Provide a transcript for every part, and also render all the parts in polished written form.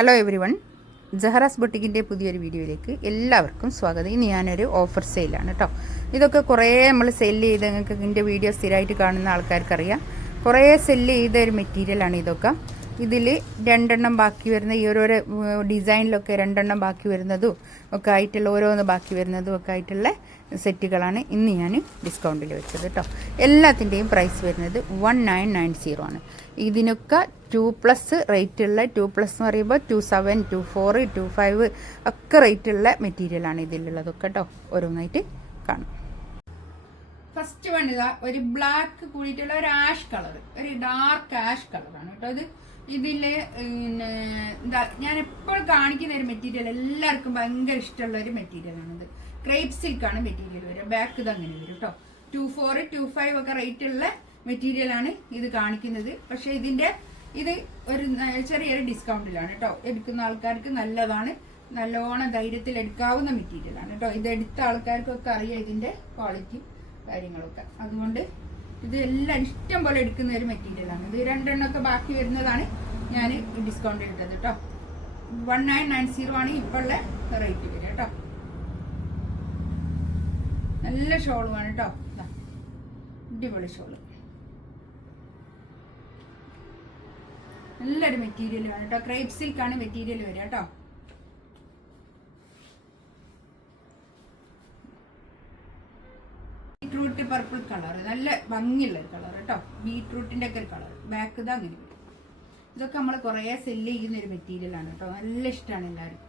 Hello every one, Jahra's ബൊട്ടിക്കിൻ്റെ പുതിയൊരു വീഡിയോയിലേക്ക് എല്ലാവർക്കും സ്വാഗതം. ഇനി ഞാനൊരു ഓഫർ സെയിലാണ് കേട്ടോ. ഇതൊക്കെ കുറേ നമ്മൾ സെല്ല് ചെയ്ത്, നിങ്ങൾക്ക് ഇതിൻ്റെ വീഡിയോ സ്ഥിരമായിട്ട് കാണുന്ന ആൾക്കാർക്കറിയാം, കുറേ സെല്ല് ചെയ്ത ഒരു മെറ്റീരിയലാണ് ഇതൊക്കെ. ഇതിൽ രണ്ടെണ്ണം ബാക്കി വരുന്ന ഈ ഓരോരോ ഡിസൈനിലൊക്കെ രണ്ടെണ്ണം ബാക്കി വരുന്നതും ഒക്കെ ആയിട്ടുള്ള ഓരോന്ന് ബാക്കി വരുന്നതും ഒക്കെ ആയിട്ടുള്ള സെറ്റുകളാണ് ഇന്ന് ഞാൻ ഡിസ്കൗണ്ടിൽ വെച്ചത് കേട്ടോ. എല്ലാത്തിൻ്റെയും പ്രൈസ് വരുന്നത് 1990 ആണ്. ഇതിനൊക്കെ 2+ റേറ്റുള്ള, 2+ എന്ന് പറയുമ്പോൾ 27, 24, 25 ഒക്കെ റേറ്റുള്ള മെറ്റീരിയലാണ് ഇതിലുള്ളതൊക്കെ കേട്ടോ. ഓരോന്നായിട്ട് കാണാം. ഫസ്റ്റ് വൺ ഇതാ ഒരു ബ്ലാക്ക് കൂടിയിട്ടുള്ള ഒരു ആഷ് കളർ, ഒരു ഡാർക്ക് ആഷ് കളറാണ് കേട്ടോ. ഇതിൽ പിന്നെ എന്താ ഞാൻ എപ്പോഴും കാണിക്കുന്ന ഒരു മെറ്റീരിയൽ, എല്ലാവർക്കും ഭയങ്കര ഇഷ്ടമുള്ള ഒരു മെറ്റീരിയലാണിത്. ക്രേപ്പ് സിൽക്കാണ് മെറ്റീരിയൽ വരിക. ബാക്ക് ഇത് അങ്ങനെ വരും കേട്ടോ. 24, 25 ഒക്കെ റേറ്റുള്ള മെറ്റീരിയലാണ് ഇത് കാണിക്കുന്നത്. പക്ഷേ ഇത് ഒരു ചെറിയൊരു ഡിസ്കൗണ്ടിലാണ് കേട്ടോ. എടുക്കുന്ന ആൾക്കാർക്ക് നല്ലതാണ്, നല്ലോണം ധൈര്യത്തിൽ എടുക്കാവുന്ന മെറ്റീരിയലാണ് കേട്ടോ. ഇത് എടുത്ത ആൾക്കാർക്കൊക്കെ അറിയാം ഇതിൻ്റെ ക്വാളിറ്റി കാര്യങ്ങളൊക്കെ. അതുകൊണ്ട് ഇത് എല്ലാം ഇഷ്ടം പോലെ എടുക്കുന്ന ഒരു മെറ്റീരിയലാണ്. ഇത് രണ്ടെണ്ണമൊക്കെ ബാക്കി വരുന്നതാണ് ഞാൻ ഡിസ്കൗണ്ട് ഇട്ടത് കേട്ടോ. 1990 ആണ് ഇപ്പോഴുള്ള റേറ്റ് വരിക കേട്ടോ. നല്ല ഷോളുമാണ് കേട്ടോ. അടിപൊളി ഷോള്, നല്ലൊരു മെറ്റീരിയൽ ആണ് കേട്ടോ. ക്രേപ്പ് സിൽക്കാണ് മെറ്റീരിയൽ വരിക കേട്ടോ. ബീട്രൂട്ട് പർപ്പിൾ കളർ, നല്ല ഭംഗിയുള്ള ഒരു കളർ കേട്ടോ. ബീട്രൂട്ടിന്റെ ഒക്കെ ഒരു കളർ. ബാക്ക് ഇതാ അങ്ങനെ വരും. ഇതൊക്കെ നമ്മൾ കുറേ സെല്ല് ചെയ്യുന്ന ഒരു മെറ്റീരിയലാണ് കേട്ടോ. നല്ല ഇഷ്ടമാണ് എല്ലാവരും.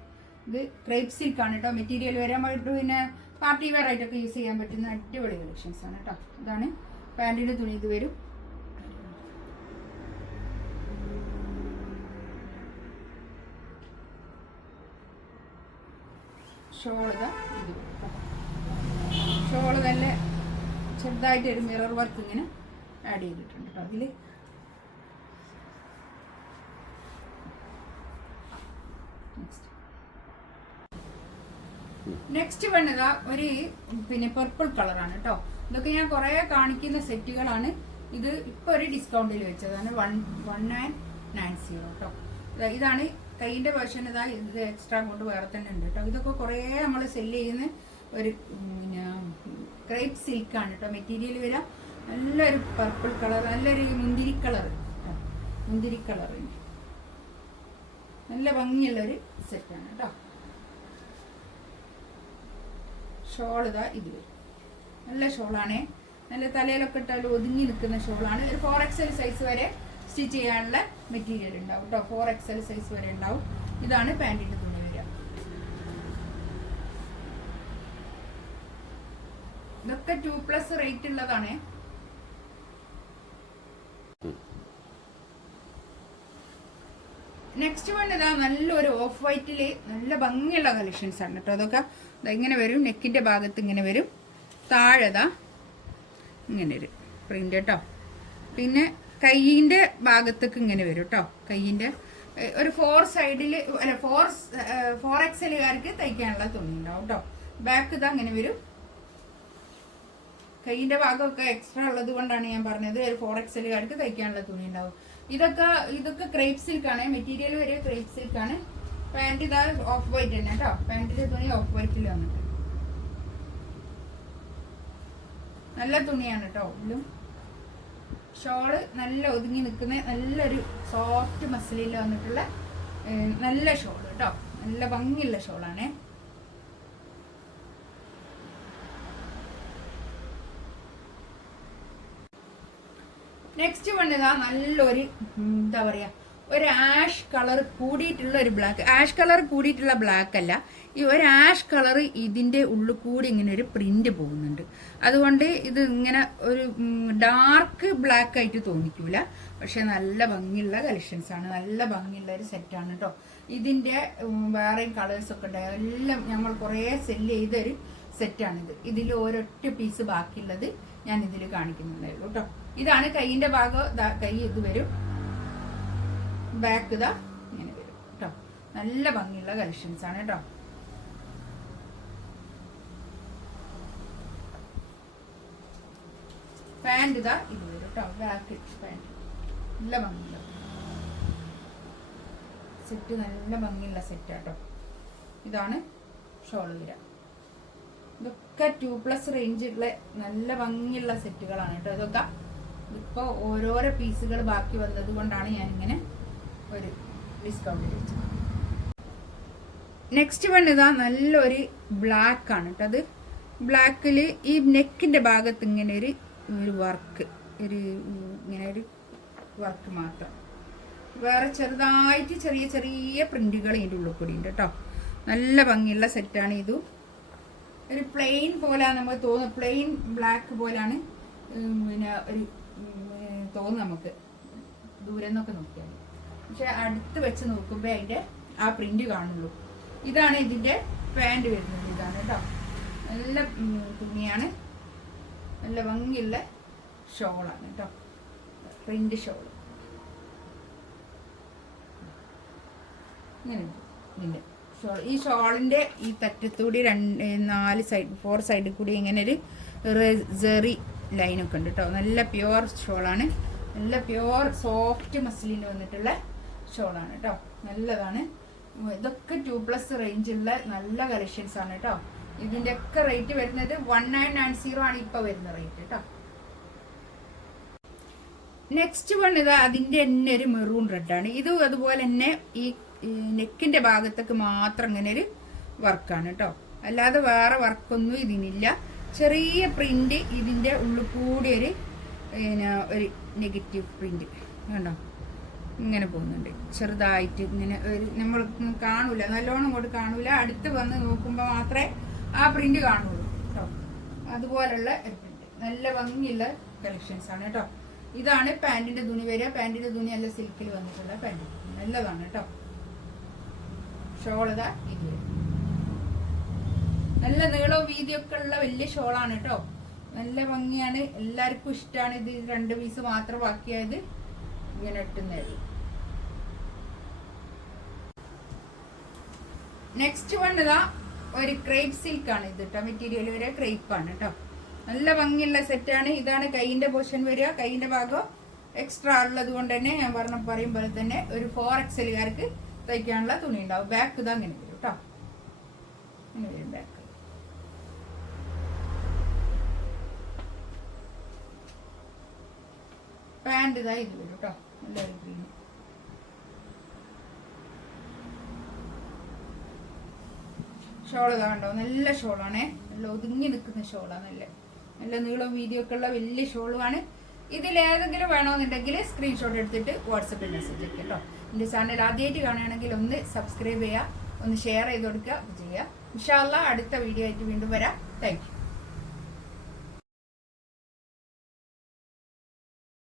ഇത് ക്രേപ്പ് സിൽക്കാണ് കേട്ടോ മെറ്റീരിയൽ വരാൻ വേണ്ടി. പിന്നെ പാർട്ടി വെയർ ആയിട്ടൊക്കെ യൂസ് ചെയ്യാൻ പറ്റുന്ന അടിപൊളി കളക്ഷൻസ് ആണ് കേട്ടോ. ഇതാണ് പാൻറ്റിന്റെ തുണി. ഇത് വരും. ഷോള് ഇത് ഷോള് നല്ല ചെറുതായിട്ട് ഒരു മിറർ വർക്ക് ഇങ്ങനെ ആഡ് ചെയ്തിട്ടുണ്ട് കേട്ടോ. അതിൽ നെക്സ്റ്റ് വണ്ണുക ഒരു പിന്നെ പർപ്പിൾ കളറാണ് കേട്ടോ. ഇതൊക്കെ ഞാൻ കുറേ കാണിക്കുന്ന സെറ്റുകളാണ്. ഇത് ഇപ്പോൾ ഒരു ഡിസ്കൗണ്ടിൽ വെച്ചതാണ്. 1990 കേട്ടോ. ഇതാണ് കൈയിൻ്റെ വേർഷൻ. ഇതാ ഇത് എക്സ്ട്രാ കൊണ്ട് വേറെ തന്നെ ഉണ്ട് കേട്ടോ. ഇതൊക്കെ കുറേ നമ്മൾ സെല്ല് ചെയ്യുന്ന ഒരു പിന്നെ ക്രേപ്പ് സിൽക്കാണ് കേട്ടോ മെറ്റീരിയൽ വരാം. നല്ലൊരു പർപ്പിൾ കളർ, നല്ലൊരു മുന്തിരി കളർ, മുന്തിരി കളർ, നല്ല ഭംഗിയുള്ളൊരു സെറ്റാണ് കേട്ടോ. ഷോൾ ഇതാ ഇത് വരും. നല്ല ഷോളാണേ. നല്ല തലയിലൊക്കെ ഇട്ടാൽ ഒതുങ്ങി നിൽക്കുന്ന ഷോളാണ്. ഒരു 4XL സൈസ് വരെ സ്റ്റിച്ച് ചെയ്യാനുള്ള മെറ്റീരിയൽ ഉണ്ടാവും കേട്ടോ. 4XL സൈസ് വരെ ഉണ്ടാവും. ഇതാണ് പാൻറ്റിന്റെ തുണി വരിക. ഇതൊക്കെ 2+ റേറ്റ് ഉള്ളതാണ്. നെക്സ്റ്റ് വൺ ഇതാ നല്ലൊരു ഓഫ് വൈറ്റില് നല്ല ഭംഗിയുള്ള കളക്ഷൻസ് ആണ് കേട്ടോ. അതൊക്കെ ഇങ്ങനെ വരും. നെക്കിന്റെ ഭാഗത്ത് ഇങ്ങനെ വരും. താഴെതാ ഇങ്ങനെ ഒരു പ്രിന്റ് കേട്ടോ. പിന്നെ കൈയിൻ്റെ ഭാഗത്തേക്ക് ഇങ്ങനെ വരും കേട്ടോ. കൈയിൻ്റെ ഒരു 4 സൈഡിൽ അല്ല 4XLകാർക്ക് തയ്ക്കാനുള്ള തുണി ഉണ്ടാവും കേട്ടോ. ബാക്ക് ഇതാ അങ്ങനെ വരും. കൈയിൻ്റെ ഭാഗമൊക്കെ എക്സ്ട്രാ ഉള്ളത് കൊണ്ടാണ് ഞാൻ പറഞ്ഞത്. ഒരു 4XLകാർക്ക് തയ്ക്കാനുള്ള തുണി ഉണ്ടാവും. ഇതൊക്കെ ക്രേപ്പ് സിൽക്കാണ് മെറ്റീരിയൽ വരെ. ക്രേപ്പ് സിൽക്കാണ്. പാൻറ് ഇതാ ഓഫ് വൈറ്റ് തന്നെ കേട്ടോ. പാൻറ്റിന്റെ തുണി ഓഫ് വൈറ്റിൽ വന്നിട്ട് നല്ല തുണിയാണ് കേട്ടോ. ഇതിലും ഷോള് നല്ല ഒതുങ്ങി നിൽക്കുന്ന നല്ലൊരു സോഫ്റ്റ് മസിലിൽ വന്നിട്ടുള്ള നല്ല ഷോൾ കേട്ടോ. നല്ല ഭംഗിയുള്ള ഷോളാണേ. നെക്സ്റ്റ് വൺ ഇതാ നല്ലൊരു എന്താ പറയാ, ഒരു ആഷ് കളർ കൂടിയിട്ടുള്ള ഒരു ബ്ലാക്ക്. ആഷ് കളർ കൂടിയിട്ടുള്ള ബ്ലാക്ക് അല്ല, ഈ ഒരു ആഷ് കളർ ഇതിൻ്റെ ഉള്ളിൽ കൂടി ഇങ്ങനെ ഒരു പ്രിന്റ് പോകുന്നുണ്ട്. അതുകൊണ്ട് ഇത് ഇങ്ങനെ ഒരു ഡാർക്ക് ബ്ലാക്ക് ആയിട്ട് തോന്നിക്കൂല. പക്ഷെ നല്ല ഭംഗിയുള്ള കളക്ഷൻസ് ആണ്. നല്ല ഭംഗിയുള്ള ഒരു സെറ്റാണ് കേട്ടോ. ഇതിൻ്റെ വേറെയും കളേഴ്സൊക്കെ ഉണ്ടായത് എല്ലാം ഞങ്ങൾ കുറേ സെല്ല് ചെയ്തൊരു സെറ്റാണിത്. ഇതിൽ ഒരൊറ്റ പീസ് ബാക്കിയുള്ളത് ഞാൻ ഇതിൽ കാണിക്കുന്നുണ്ടായിരുന്നു കേട്ടോ. ഇതാണ് കൈയിൻ്റെ ഭാഗം. കൈ ഇത് വരും. ബാക്ക് ഇതാ ഇങ്ങനെ വരും കേട്ടോ. നല്ല ഭംഗിയുള്ള കളക്ഷൻസ് ആണ് കേട്ടോ. പാൻറ് ഇതാ ഇത് വരും കേട്ടോ. ബാക്ക് പാൻറ് നല്ല ഭംഗിയുള്ള സെറ്റ് നല്ല ഭംഗിയുള്ള സെറ്റാട്ടോ. ഇതാണ് ഷോൾ വരിക. ഇതൊക്കെ 2+ റേഞ്ചുള്ള നല്ല ഭംഗിയുള്ള സെറ്റുകളാണ് കേട്ടോ. ഇതൊക്കെ ഇപ്പോൾ ഓരോരോ പീസുകൾ ബാക്കി വന്നത് കൊണ്ടാണ് ഞാനിങ്ങനെ ഒരു ഡിസ്കൗണ്ട് വെച്ചത്. നെക്സ്റ്റ് വൺ ഇതാ നല്ലൊരു ബ്ലാക്ക് ആണ് കേട്ടോ. അത് ബ്ലാക്കിൽ ഈ നെക്കിൻ്റെ ഭാഗത്ത് ഇങ്ങനെ ഒരു വർക്ക്, ഇങ്ങനെ ഒരു വർക്ക് മാത്രം, വേറെ ചെറുതായിട്ട് ചെറിയ ചെറിയ പ്രിന്റുകൾ ഇതിൻ്റെ ഉള്ളിൽ കൂടി ഉണ്ട് കേട്ടോ. നല്ല ഭംഗിയുള്ള സെറ്റാണ്. ഇതും ഒരു പ്ലെയിൻ പോലെയാണ് നമുക്ക് തോന്നുന്നത്, പ്ലെയിൻ ബ്ലാക്ക് പോലെയാണ് പിന്നെ ഒരു തോന്നുന്നു നമുക്ക് ദൂരെ നിന്നൊക്കെ നോക്കിയാൽ. പക്ഷെ അടുത്ത് വെച്ച് നോക്കുമ്പോൾ അതിൻ്റെ ആ പ്രിന്റ് കാണുള്ളൂ. ഇതാണ് ഇതിൻ്റെ പാൻറ് വരുന്നത്. ഇതാണ് കേട്ടോ. നല്ല തുണിയാണ്, നല്ല ഭംഗിയുള്ള ഷോളാണ് കേട്ടോ. പ്രിന്റ് ഷോൾ ഇങ്ങനെ ഇതിൻ്റെ ഷോൾ. ഈ ഷോളിൻ്റെ ഈ തറ്റത്തൂടി 4 സൈഡിൽ കൂടി ഇങ്ങനെ ഒരു ജെറി ലൈനൊക്കെ ഉണ്ട് കേട്ടോ. നല്ല പ്യുവർ ഷോളാണ്, നല്ല പ്യുവർ സോഫ്റ്റ് മസ്ലിന് വന്നിട്ടുള്ള ഷോളാണ് കേട്ടോ. നല്ലതാണ്. ഇതൊക്കെ 2+ റേഞ്ചുള്ള നല്ല കളക്ഷൻസ് ആണ് കേട്ടോ. ഇതിൻ്റെ ഒക്കെ റേറ്റ് വരുന്നത് 1990 ആണ് ഇപ്പോൾ വരുന്ന റേറ്റ് കേട്ടോ. നെക്സ്റ്റ് വൺ ഇതാ അതിൻ്റെ തന്നെ ഒരു മെറൂൺ റെഡാണ്. ഇത് അതുപോലെ തന്നെ ഈ നെക്കിൻ്റെ ഭാഗത്തൊക്കെ മാത്രം ഇങ്ങനെ ഒരു വർക്കാണ് കേട്ടോ. അല്ലാതെ വേറെ വർക്കൊന്നും ഇതിനില്ല. ചെറിയ പ്രിന്റ് ഇതിൻ്റെ ഉള്ളിൽ കൂടി ഒരു നെഗറ്റീവ് പ്രിന്റ് കണ്ടോ, ഇങ്ങനെ പോകുന്നുണ്ട് ചെറുതായിട്ട്. ഇങ്ങനെ ഒരു നമ്മൾ കാണൂല, നല്ലോണം ഇങ്ങോട്ട് കാണൂല, അടുത്ത് വന്ന് നോക്കുമ്പോൾ മാത്രമേ ആ പ്രിന്റ് കാണുള്ളൂ കേട്ടോ. അതുപോലുള്ള ഒരു പ്രിന്റ്, നല്ല ഭംഗിയുള്ള കളക്ഷൻസ് ആണ് കേട്ടോ. ഇതാണ് പാൻറ്റിന്റെ തുണി വരിക. പാൻറ്റിന്റെ തുണി നല്ല സിൽക്കിൽ വന്നിട്ടുള്ള പാൻറ്, നല്ലതാണ് കേട്ടോ. ഷോൾ ഇതാ ഇത് നല്ല നീളവും വീതിയൊക്കെ ഉള്ള വലിയ ഷോളാണ് കേട്ടോ. നല്ല ഭംഗിയാണ്, എല്ലാവർക്കും ഇഷ്ടമാണ്. ഇത് 2 പീസ് മാത്രം ബാക്കിയായത് ഇങ്ങനെ ഇട്ടുന്നത്. നെക്സ്റ്റ് വൺ ഇതാ ഒരു ക്രേപ്പ് സിൽക്ക് ആണ് ഇത് കേട്ടോ. മെറ്റീരിയൽ വരെ ക്രേപ്പ് ആണ് കേട്ടോ. നല്ല ഭംഗിയുള്ള സെറ്റാണ്. ഇതാണ് കൈയിന്റെ പോർഷൻ വരിക. കൈയിന്റെ ഭാഗം എക്സ്ട്രാ ഉള്ളത് കൊണ്ട് തന്നെ ഞാൻ പറയും പോലെ തന്നെ ഒരു 4XLകാർക്ക് തയ്ക്കാനുള്ള തുണി ഉണ്ടാവും. ബാക്ക് ഇതാ അങ്ങനെ വരും കേട്ടോ. ഇങ്ങനെ വരും ബാക്ക്. പാൻറ് ഇതാ ഇത് വരും കേട്ടോ. നല്ലൊരു ഗ്രീൻ. ഷോൾ ഇതാ കണ്ടോ, നല്ല ഷോളാണേ. നല്ല ഒതുങ്ങി നിൽക്കുന്ന ഷോളാണ്. നല്ല നീളവും വീതിയൊക്കെ ഉള്ള വലിയ ഷോളുമാണ്. ഇതിലേതെങ്കിലും വേണമെന്നുണ്ടെങ്കിൽ സ്ക്രീൻഷോട്ട് എടുത്തിട്ട് വാട്സപ്പിൽ മെസ്സേജ് അയക്കുക കേട്ടോ. എൻ്റെ ചാനൽ ആദ്യമായിട്ട് കാണുകയാണെങ്കിൽ ഒന്ന് സബ്സ്ക്രൈബ് ചെയ്യുക, ഒന്ന് ഷെയർ ചെയ്ത് കൊടുക്കുക ചെയ്യുക. ഇൻഷാ അല്ലാഹ് അടുത്ത വീഡിയോ ആയിട്ട് വീണ്ടും വരാം. Thank you.